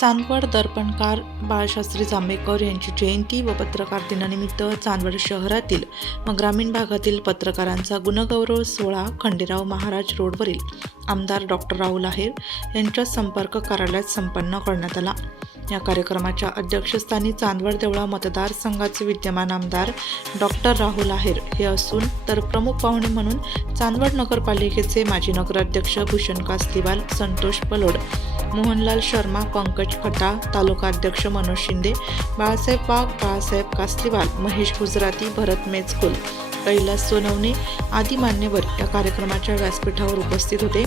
चांदवड दर्पणकार बाळशास्त्री जांभेकर यांची जयंती व पत्रकार दिनानिमित्त चांदवड शहरातील व ग्रामीण भागातील पत्रकारांचा गुणगौरव सोहळा खंडेराव महाराज रोडवरील आमदार डॉक्टर राहुल आहेर यांच्या संपर्क कार्यालयात संपन्न करण्यात आला. या कार्यक्रमाच्या अध्यक्षस्थानी चांदवड देवळा मतदारसंघाचे विद्यमान आमदार डॉक्टर राहुल आहेर हे असून तर प्रमुख पाहुणे म्हणून चांदवड नगरपालिकेचे माजी नगराध्यक्ष भूषण कास्तीवाल संतोष पलोड मोहनलाल शर्मा पंकज खटा तालुका अध्यक्ष मनोज शिंदे बाळासाहेब वाघ बाळासाहेब कास्तीवाल महेश गुजराती भरत मेचकुल कैलास सोनवणे आदी मान्यवर या कार्यक्रमाच्या व्यासपीठावर उपस्थित होते.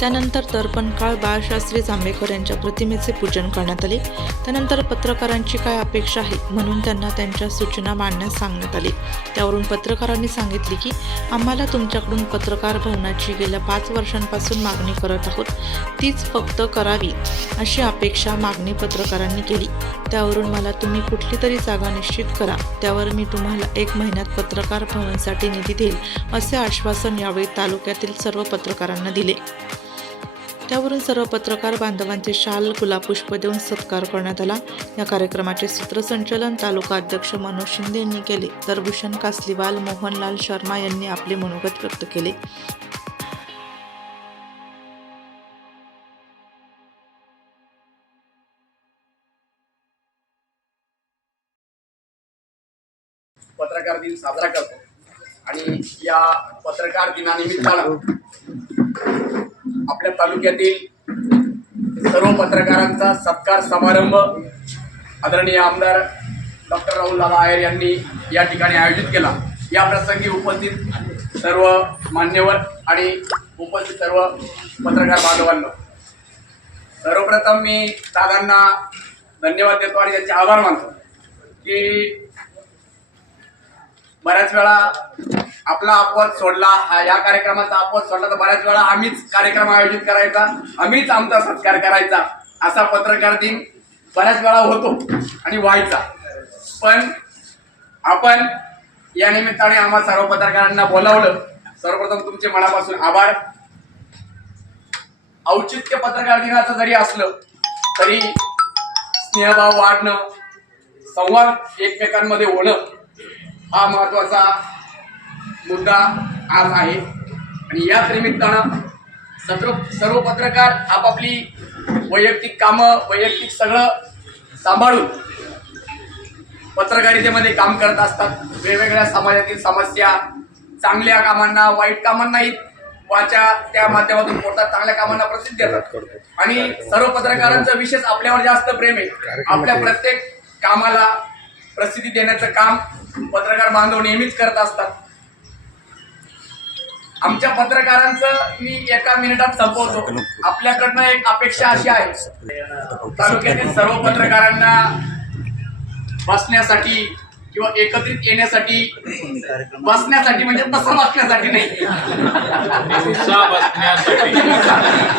त्यानंतर तर्पणकाळ बाळशास्त्री जांभेकर यांच्या प्रतिमेचे पूजन करण्यात आले. त्यानंतर पत्रकारांची काय अपेक्षा आहे म्हणून त्यांना त्यांच्या सूचना मांडण्यास सांगण्यात आली. त्यावरून पत्रकारांनी सांगितले की आम्हाला तुमच्याकडून पत्रकार भवनाची गेल्या पाच वर्षांपासून मागणी करत आहोत. तीच फक्त करावी अशी अपेक्षा मागणी पत्रकारांनी केली. त्यावरून मला तुम्ही कुठली तरी जागा निश्चित करा. त्यावर मी तुम्हाला एक महिन्यात पत्रकार भवनसाठी निधी देईल असे आश्वासन यावेळी तालुक्यातील सर्व पत्रकारांना दिले. त्यावरून सर्व पत्रकार बांधवांचे शाल गुलापुष्प देऊन सत्कार करण्यात आला. या कार्यक्रमाचे सूत्रसंचलन तालुका अध्यक्ष मनोज शिंदे यांनी केले. तर भूषण कासलीवाल मोहनलाल शर्मा यांनी आपले मनोगत व्यक्त केले. पत्रकार दिन साजरा करतो. आणि या पत्रकार दिनानिमित्तानं आपल्या तालुक्यातील सर्व पत्रकारांचा सत्कार समारंभ आदरणीय आमदार डॉक्टर राहुल दादा आयर यांनी या ठिकाणी आयोजित केला. या प्रसंगी उपस्थित सर्व मान्यवर आणि उपस्थित सर्व पत्रकार बांधवांना सर्वप्रथम मी दादांना धन्यवाद देतो आणि त्यांचे आभार मानतो की बऱ्याच वेळा आपला अपवाद सोडला हा या कार्यक्रमाचा अपवाद सोडला तर बऱ्याच वेळा आम्हीच कार्यक्रम आयोजित करायचा आम्हीच आमचा सत्कार करायचा असा पत्रकार दिन बऱ्याच वेळा होतो आणि व्हायचा. पण आपण या निमित्ताने आम्हा सर्व पत्रकारांना बोलावलं. सर्वप्रथम तुमचे मनापासून आभार. औचित्य पत्रकार दिनाचं जरी असलं तरी स्नेहभाव वाढणं संवाद एकमेकांमध्ये होणं हा महत्त्वाचा मुद्दा आज आहे. आणि याच निमित्तानं सर्व सर्व पत्रकार आपापली वैयक्तिक कामं वैयक्तिक सगळं सांभाळून पत्रकारितेमध्ये काम करत असतात. वेगवेगळ्या समाजातील समस्या चांगल्या कामांना वाईट कामांनाही वाचा त्या माध्यमातून पोटात चांगल्या कामांना प्रसिद्ध देतात. आणि सर्व पत्रकारांचं विशेष आपल्यावर जास्त प्रेम आहे. आपल्या प्रत्येक कामाला प्रसिद्धी देण्याचं काम पत्रकार बांधव नेहमीच करत असतात. आमच्या पत्रकारांचं मी एका मिनिटात संपवतो. आपल्याकडनं एक अपेक्षा अशी आहे. तालुक्यातील सर्व पत्रकारांना बसण्यासाठी किंवा एकत्रित येण्यासाठी बसण्यासाठी म्हणजे तसं बसण्यासाठी नाही.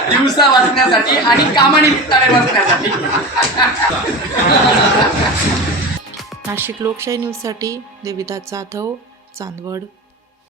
दिवसा बसण्यासाठी. आणि कामानिमित्ताने बसण्यासाठी. नाशिक लोकशाही न्यूजसाठी देविदास जाधव चांदवड.